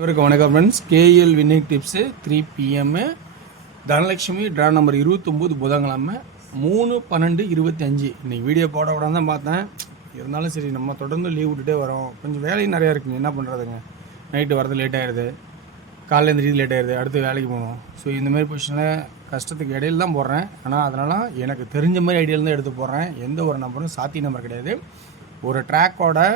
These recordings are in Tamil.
இவருக்கு வணக்கம் friends. K L winning tips 3 PM Dhanalakshmi draw number 29 புதன்கிழமை 3/12/25. இன்றைக்கி வீடியோ போட விடாம தான் பார்த்தேன். இருந்தாலும் சரி, நம்ம தொடர்ந்து லீவ் விட்டுட்டே வரோம். கொஞ்சம் வேலையும் நிறையா இருக்குங்க. என்ன பண்ணுறதுங்க, நைட்டு வரது லேட் ஆகிடுது, காலையில் எழுந்திரிது லேட் ஆகிடுது, அடுத்து வேலைக்கு போகணும். ஸோ இந்தமாதிரி பொசிஷனில் கஷ்டத்துக்கு இடையில தான் போடுறேன். ஆனால் அதனால் எனக்கு தெரிஞ்ச மாதிரி ஐடியாவில் தான் எடுத்து போடுறேன். எந்த ஒரு நம்பரும் சாத்தி நம்பர் கிடையாது. ஒரு ட்ராக்கோட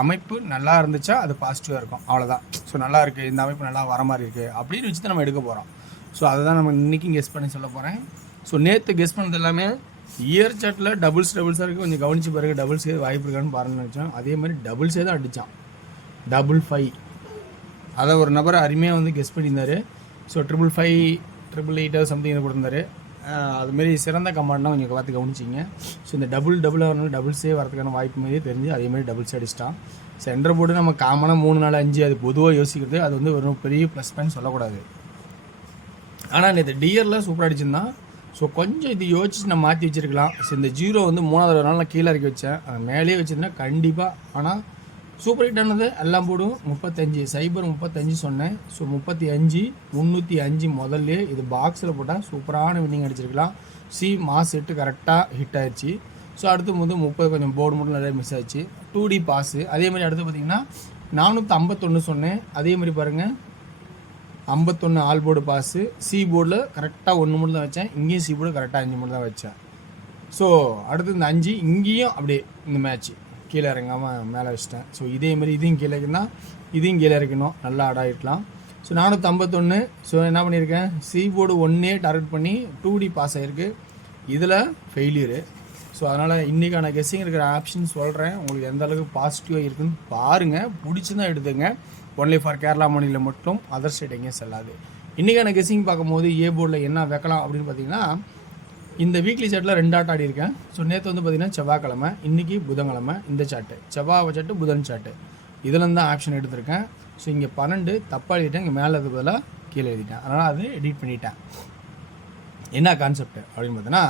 அமைப்பு நல்லா இருந்துச்சா அது பாசிட்டிவாக இருக்கும், அவ்வளோதான். ஸோ நல்லா இருக்குது, இந்த அமைப்பு நல்லா வர மாதிரி இருக்குது அப்படின்னு வச்சு தான் நம்ம எடுக்க போகிறோம். ஸோ அதை தான் நம்ம இன்றைக்கும் கெஸ் பண்ணி சொல்ல போகிறேன். ஸோ நேற்று கெஸ் பண்ணது எல்லாமே இயர் சார்ட்டில் டபுள்ஸாக இருக்குது. கொஞ்சம் கவனிச்சு பாருங்கள், டபுள்ஸ் வாய்ப்பு இருக்கான்னு பாருன்னு நினச்சோம். அதே மாதிரி டபுள்ஸே தான் அடித்தான், 555. அதை ஒரு நபர் அருமையாக வந்து கெஸ் பண்ணியிருந்தார். ஸோ 555, 888 சம்திங் இதை கொடுத்துருந்தாரு. அதுமாரி சிறந்த கமாண்ட்னா கொஞ்சம் பார்த்து கவனிச்சிங்க. ஸோ இந்த டபுளாக வரணும், டபுள்ஸே வரதுக்கான வாய்ப்பு மாதிரியே தெரிஞ்சு அதேமாதிரி டபுள்ஸ் அடிச்சிட்டான். சென்டர் போர்டு நம்ம காமனாக 3 4 5 அது பொதுவாக யோசிக்கிறது, அது வந்து ஒரு பெரிய ப்ளஸ் பாயிண்ட் சொல்லக்கூடாது. ஆனால் இந்த டியரில் சூப்பராக அடிச்சிருந்தான். ஸோ கொஞ்சம் இது யோசிச்சு நான் மாற்றி வச்சுருக்கலாம். ஸோ இந்த 0 வந்து 3வது நாள் நான் கீழே இறக்கி வச்சேன், மேலேயே வச்சுருந்தேன் கண்டிப்பாக. ஆனால் சூப்பர் ஹிட் ஆனது எல்லாம் போடும் 35 சொன்னேன். ஸோ 35 305 முதல்ல இது பாக்ஸில் போட்டால் சூப்பரான வின்னிங் அடிச்சிருக்கலாம். மாஸ் ஹிட்டு கரெக்டாக ஹிட் ஆயிடுச்சு. ஸோ அடுத்து 30 கொஞ்சம் போர்டு மட்டும் நிறைய மிஸ் ஆயிடுச்சு. 2D pass. அதேமாதிரி அடுத்து பார்த்திங்கன்னா 451 சொன்னேன். அதேமாதிரி பாருங்கள் 51 ஆல் போர்டு பாஸு. போர்டில் கரெக்டாக 1 மட்டும் தான் வச்சேன். இங்கேயும் போர்டு கரெக்டாக 5 மட்டும் தான் வச்சேன். ஸோ அடுத்து இந்த 5 இங்கேயும் அப்படியே இந்த மேட்ச்சு கீழே இறங்காமல் மேலே வச்சிட்டேன். ஸோ இதேமாரி இதையும் கீழே இருக்குன்னா இதையும் கீழே இறக்கணும், நல்லா ஆடாயிடலாம். ஸோ 451. ஸோ என்ன பண்ணியிருக்கேன், போர்டு 1 டார்கெட் பண்ணி 2D பாஸ் ஆகிருக்கு. இதில் ஃபெயிலியரு. ஸோ அதனால் இன்றைக்கான கெஸ்ஸிங் இருக்கிற ஆப்ஷன் சொல்கிறேன். உங்களுக்கு எந்த அளவுக்கு பாசிட்டிவாக இருக்குன்னு பாருங்கள். பிடிச்சி தான் எடுத்துங்க. ஒன்லி ஃபார் கேரளா மாநிலம் மட்டும், அதர் ஸ்டேட் எங்கேயும் செல்லாது. இன்றைக்கான கெஸ்ஸிங் பார்க்கும்போது போர்டில் என்ன வைக்கலாம் அப்படின்னு பார்த்தீங்கன்னா, இந்த வீக்லி சார்ட்டில் 2 ஆட்டம் ஆடி இருக்கேன். ஸோ நேற்று வந்து பார்த்திங்கன்னா செவ்வாய்க்கிழமை, இன்றைக்கி புதன்கிழமை. இந்த சார்ட்டு செவ்வாய் சார்ட்டு புதன் சார்ட்டு இதில் தான் ஆப்ஷன் எடுத்திருக்கேன். ஸோ இங்கே 12 தப்பாக எழுதிட்டேன், இங்கே மேலே பதிலாக கீழே எழுதிட்டேன். அதனால் அது எடிட் பண்ணிட்டேன். என்ன கான்செப்ட் அப்படின்னு பார்த்தீங்கன்னா,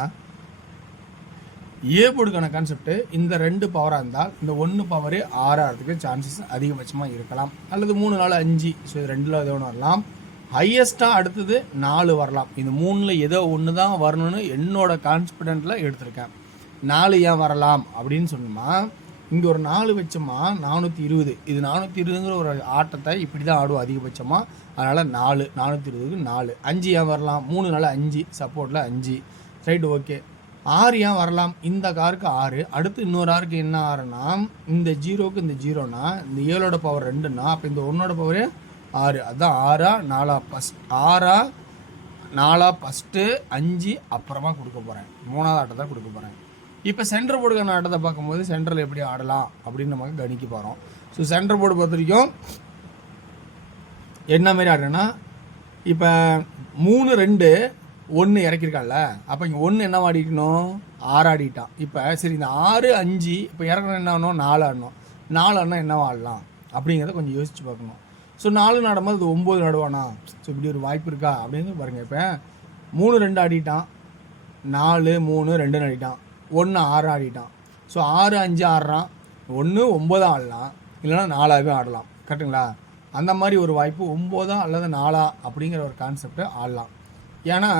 போர்டுக்கான கான்செப்ட்டு இந்த 2 பவராக இருந்தால் இந்த 1 பவரு 6 ஆகிறதுக்கு சான்சஸ் அதிகபட்சமாக இருக்கலாம். அல்லது 3 4 5. ஸோ இது 2ல் ஏதோ ஒன்று வரலாம். ஹையஸ்ட்டாக அடுத்தது 4 வரலாம். இந்த 3ல் ஏதோ ஒன்று தான் வரணும்னு என்னோட கான்ஃபிடென்ட்டில் எடுத்திருக்கேன். 4 ஏன் வரலாம் அப்படின்னு சொன்னோம்னா, இங்கே ஒரு 4 வச்சோமா 420. இது 420ங்கிற ஒரு ஆட்டத்தை இப்படி தான் ஆடும் அதிகபட்சமாக. அதனால் 420க்கு 4. 5 ஏன் வரலாம், 3 4 5 சப்போர்ட்டில் 5. Right, okay. 6 ஏன் வரலாம், இந்த காருக்கு 6. அடுத்து இன்னொரு ஆருக்கு என்ன ஆறுனா, இந்த 0க்கு இந்த 0னா இந்த 7ஓட பவர் 2னா, அப்போ இந்த 1ஓட பவர் 6. அதுதான் 6 4 ஃபஸ்ட் 6 4 ஃபஸ்ட்டு 5 அப்புறமா கொடுக்க போகிறேன். 3வது ஆட்டத்தை கொடுக்க போகிறேன். இப்போ சென்டர் போர்டுக்கான ஆட்டத்தை பார்க்கும்போது சென்டரில் எப்படி ஆடலாம் அப்படின்னு நமக்கு கணிக்க போகிறோம். ஸோ சென்டர் போர்டு பொறுத்த வரைக்கும் என்ன மாரி ஆடுறேன்னா, இப்போ 3 2 1 இறக்கிருக்கான்ல, அப்போ இங்கே 1 என்ன ஆடிக்கணும், 6 ஆடிட்டான். இப்போ சரி, இந்த 6 5 இப்போ இறக்கணும், என்ன ஆடணும், 4 ஆடணும். 4 ஆடினா என்ன ஆடலாம் அப்படிங்கிறத கொஞ்சம் யோசிச்சு பார்க்கணும். ஸோ 4 நடும்போது அது 9 நடுவானா, ஸோ இப்படி ஒரு வாய்ப்பு இருக்கா அப்படின்னு பாருங்கள். இப்போ 3 2 ஆடிட்டான், 4 3 2 ஆடிட்டான், 1 6 ஆடிட்டான். ஸோ 6 5 ஆடுறான், 1 9 ஆடலாம், இல்லைனா 4ஆகவே ஆடலாம். கரெக்டுங்களா? அந்த மாதிரி ஒரு வாய்ப்பு 9 அல்லது 4 அப்படிங்கிற ஒரு கான்செப்டை ஆடலாம். ஏன்னா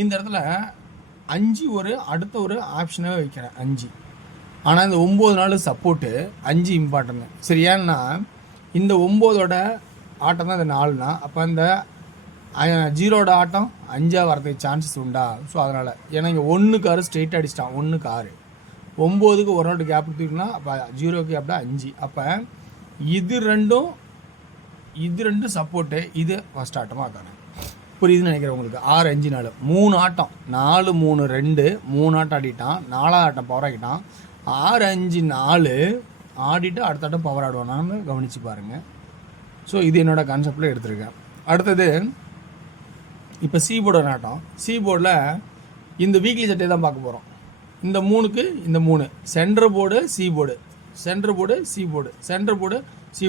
இந்த இடத்துல 5 ஒரு அடுத்த ஒரு ஆப்ஷனாகவே வைக்கிறேன் 5. ஆனால் இந்த 9 நாள் சப்போர்ட்டு 5 இம்பார்ட்டன்ட். சரி, ஏன்னா இந்த 9ஓட ஆட்டம் தான் இந்த 4னா, அப்போ இந்த 0ஓட ஆட்டம் 5 வரதுக்கு சான்சஸ் உண்டா? ஸோ அதனால், ஏன்னா இங்கே 1க்கு 6 ஸ்ட்ரெயிட் அடிச்சிட்டான், 1க்கு 6, 9க்கு 1 நோட்டு கேப் தூக்கினா, அப்போ 0க்கு கேப்டா 5. அப்போ இது ரெண்டும் சப்போர்ட்டு, இது ஃபஸ்ட் ஆட்டமாக இருக்காங்க. புரியுதுன்னு நினைக்கிறேன் உங்களுக்கு. 6 5 4 3 ஆட்டம், 4 3 2 3 ஆட்டம் ஆடிட்டான், 4வது ஆட்டம் பவர் ஆகிட்டான். 6 5 4 ஆடிட்டு அடுத்த ஆட்டம் பவர் ஆடுவானான்னு கவனித்து பாருங்கள். ஸோ இது என்னோடய கான்செப்டில் எடுத்திருக்கேன். அடுத்தது இப்போ போர்டு ஆட்டம். போர்டில் இந்த வீக்லி சட்டையை தான் பார்க்க போகிறோம். இந்த 3க்கு இந்த 3 centre board board, centre board board, centre board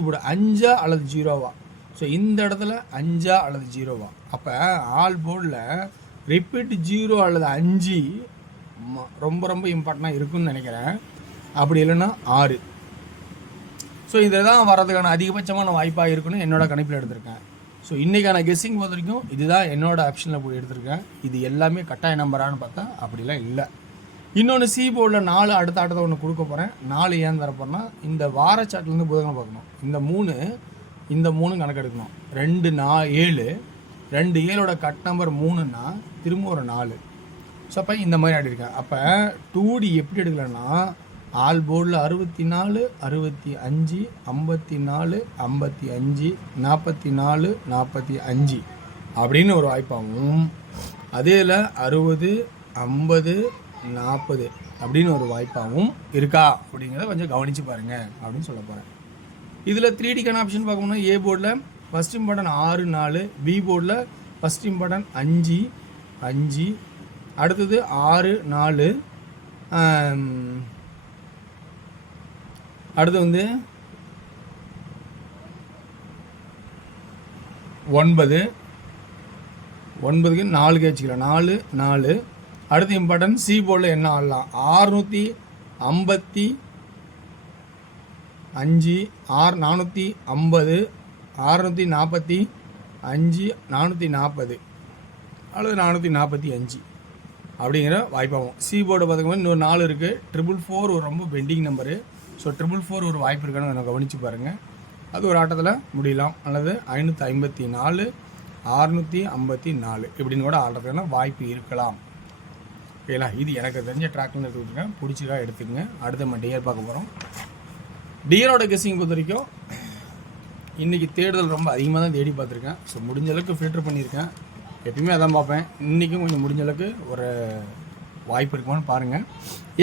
board 5 அல்லது 0வா. ஸோ இந்த இடத்துல 5 அல்லது 0வா. அப்போ ஆல் போர்டில் ரிப்பீட் 0 அல்லது 5 ரொம்ப ரொம்ப இம்பார்ட்டண்ட்டாக இருக்குன்னு நினைக்கிறேன். அப்படி இல்லைன்னா 6. ஸோ ஸோ இதில் தான் வரதுக்கான அதிகபட்சமான வாய்ப்பாக இருக்குன்னு என்னோட கணிப்பில் எடுத்திருக்கேன். ஸோ இன்றைக்கான கெஸ்ஸிங் பொறுத்த வரைக்கும் இதுதான் என்னோட ஆப்ஷனில் போய் எடுத்திருக்கேன். இது எல்லாமே கட்டாய நம்பரானு பார்த்தா அப்படிலாம் இல்லை. இன்னொன்று சி போர்டில் 4 அடுத்த ஒன்று கொடுக்க போகிறேன். 4 ஏன் தரப்போறேன்னா இந்த வார சாட்டிலேருந்து புதன்கிழமை பார்க்கணும். இந்த 3 கணக்கு எடுக்கணும். 2 7ஓட கட் நம்பர் 3ன்னா திரும்ப ஒரு 4. ஸோ அப்போ இந்த மாதிரி ஆடிருக்கேன். அப்போ 2D எப்படி எடுக்கலன்னா ஆல் போர்டில் 64 65 54 55 44 45 அப்படின்னு ஒரு வாய்ப்பாகவும், அதே 60 50 40 அப்படின்னு ஒரு வாய்ப்பாகவும் இருக்கா அப்படிங்கிறத கொஞ்சம் கவனித்து பாருங்கள் அப்படின்னு சொல்ல போகிறேன். இதில் 3Dக்கான ஆப்ஷன் பார்க்கணும்னா ஏ போர்டில் ஃபஸ்ட் இம்பார்ட்டன் 6 4, பி போர்டில் ஃபஸ்ட் இம்பார்ட்டன் 5 5, அடுத்தது 6 4, அடுத்து 9 9க்கு 4 கேட்சிக்கலாம் 4 4. அடுத்து இம்பார்ட்டன் சி போர்டில் என்ன ஆடலாம் 655 450 645 440 அல்லது 445 அப்படிங்கிற வாய்ப்பாகும். சி போர்டு பார்த்துக்கோங்க இன்னொரு 4 இருக்குது. 444 ஒரு ரொம்ப பெண்டிங் நம்பரு. ஸோ 444 ஒரு வாய்ப்பு இருக்கான்னு நான் கவனித்து பாருங்கள். அது ஒரு ஆட்டத்தில் முடியலாம். அல்லது 554 654 இப்படின்னு கூட ஆடுறதுக்கான வாய்ப்பு இருக்கலாம். ஓகேங்களா? இது எனக்கு தெரிஞ்ச ட்ராக்னு எடுத்துக்கிட்டுருக்கேன். பிடிச்சிக்கா எடுத்துக்கங்க. அடுத்த நம்ம டியர் பார்க்க போகிறோம். டியரோட கெஸ்ஸிங் பொறுத்த வரைக்கும் இன்றைக்கி தேடுதல் ரொம்ப அதிகமாக தான் தேடி பார்த்துருக்கேன். ஸோ முடிஞ்ச அளவுக்கு ஃபில்டர் பண்ணியிருக்கேன். எப்பயுமே அதான் பார்ப்பேன். இன்றைக்கும் கொஞ்சம் முடிஞ்ச அளவுக்கு ஒரு வாய்ப்பு இருக்குமான்னு பாருங்கள்.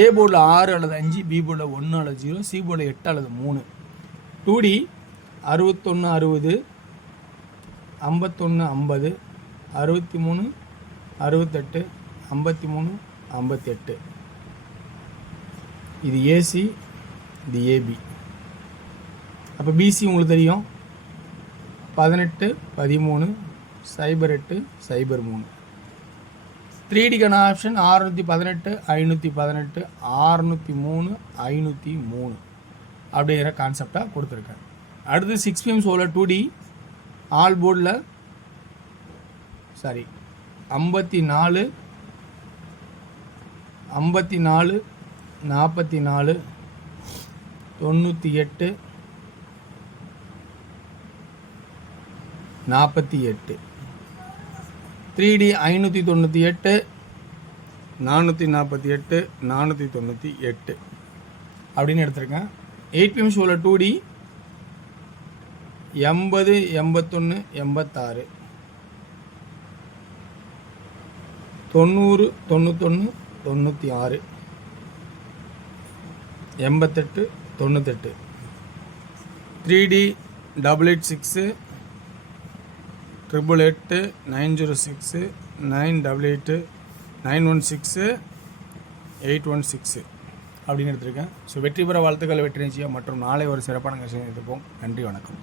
ஏ போர்டில் 6 அல்லது 5, பி போர்டில் 1 அல்லது 0, சி போர்டில் 8 அல்லது 3. 2D 61 60 51 50 63 68 53 58. இது ஏசி, இது ஏபி. அப்போ பிசி உங்களுக்கு தெரியும் 18 13 08 03. 3Dக்கான ஆப்ஷன் 618 518 603 503 அப்படிங்கிற கான்செப்டாக கொடுத்துருக்கேன். அடுத்து 6 PM ஷோவில் 2D ஆல் போர்டில் 54 54 44 98 48. 3D 598 448 498 அப்படின்னு எடுத்திருக்கேன். 8 PM ஷோவில் 2D 80 81 86 90 91 96 88 98. 3D 886 888 906 988 916 816 அப்படின்னு எடுத்திருக்கேன். ஸோ வெற்றி பெற வாழ்த்துக்கள் வெற்றி நிச்சயம் மற்றும் நாளை ஒரு சிறப்பான கட்சியை எடுத்துப்போம். நன்றி, வணக்கம்.